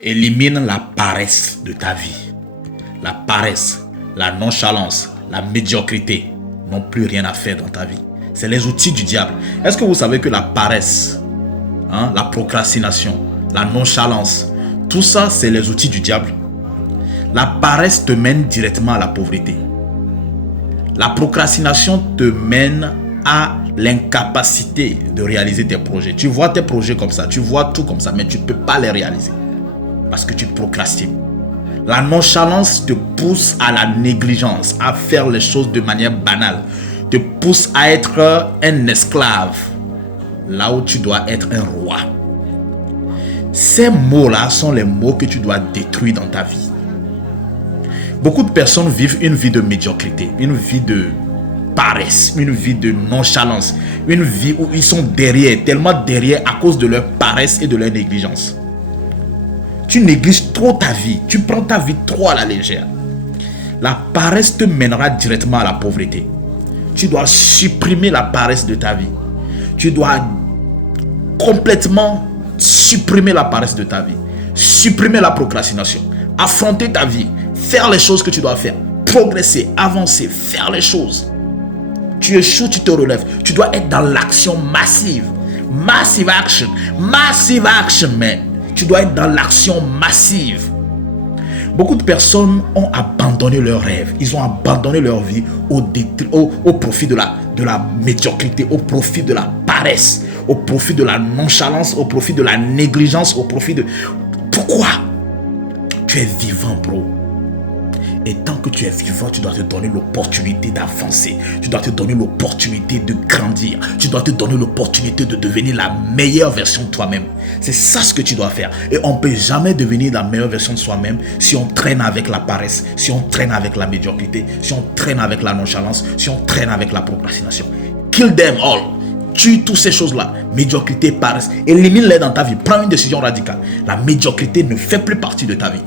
Élimine la paresse de ta vie. La paresse, la nonchalance, la médiocrité n'ont plus rien à faire dans ta vie. C'est les outils du diable. Est-ce que vous savez que la paresse, la procrastination, la nonchalance, tout ça, c'est les outils du diable. La paresse te mène directement à la pauvreté. La procrastination te mène à l'incapacité de réaliser tes projets. Tu vois tes projets comme ça, tu vois tout comme ça, mais tu ne peux pas les réaliser parce que tu procrastines. La nonchalance te pousse à la négligence, à faire les choses de manière banale, te pousse à être un esclave là où tu dois être un roi. Ces mots-là sont les mots que tu dois détruire dans ta vie. Beaucoup de personnes vivent une vie de médiocrité, une vie de paresse, une vie de nonchalance, une vie où ils sont derrière, tellement derrière à cause de leur paresse et de leur négligence. Tu négliges trop ta vie, tu prends ta vie trop à la légère. La paresse te mènera directement à la pauvreté. Tu dois supprimer la paresse de ta vie. Tu dois complètement supprimer la paresse de ta vie. Supprimer la procrastination. Affronter ta vie. Faire les choses que tu dois faire. Progresser, avancer, faire les choses. Tu échoues, tu te relèves. Tu dois être dans l'action massive. Massive action. Massive action, man. Tu dois être dans l'action massive. Beaucoup de personnes ont abandonné leurs rêves. Ils ont abandonné leur vie au profit de la médiocrité, au profit de la paresse, au profit de la nonchalance, au profit de la négligence, au profit de... Pourquoi? Tu es vivant, bro. Et tant que tu es vivant, tu dois te donner l'opportunité d'avancer. Tu dois te donner l'opportunité de grandir. Tu dois te donner l'opportunité de devenir la meilleure version de toi-même. C'est ça ce que tu dois faire. Et on ne peut jamais devenir la meilleure version de soi-même si on traîne avec la paresse, si on traîne avec la médiocrité, si on traîne avec la nonchalance, si on traîne avec la procrastination. Kill them all. Tue toutes ces choses-là. Médiocrité, paresse. Élimine-les dans ta vie. Prends une décision radicale. La médiocrité ne fait plus partie de ta vie.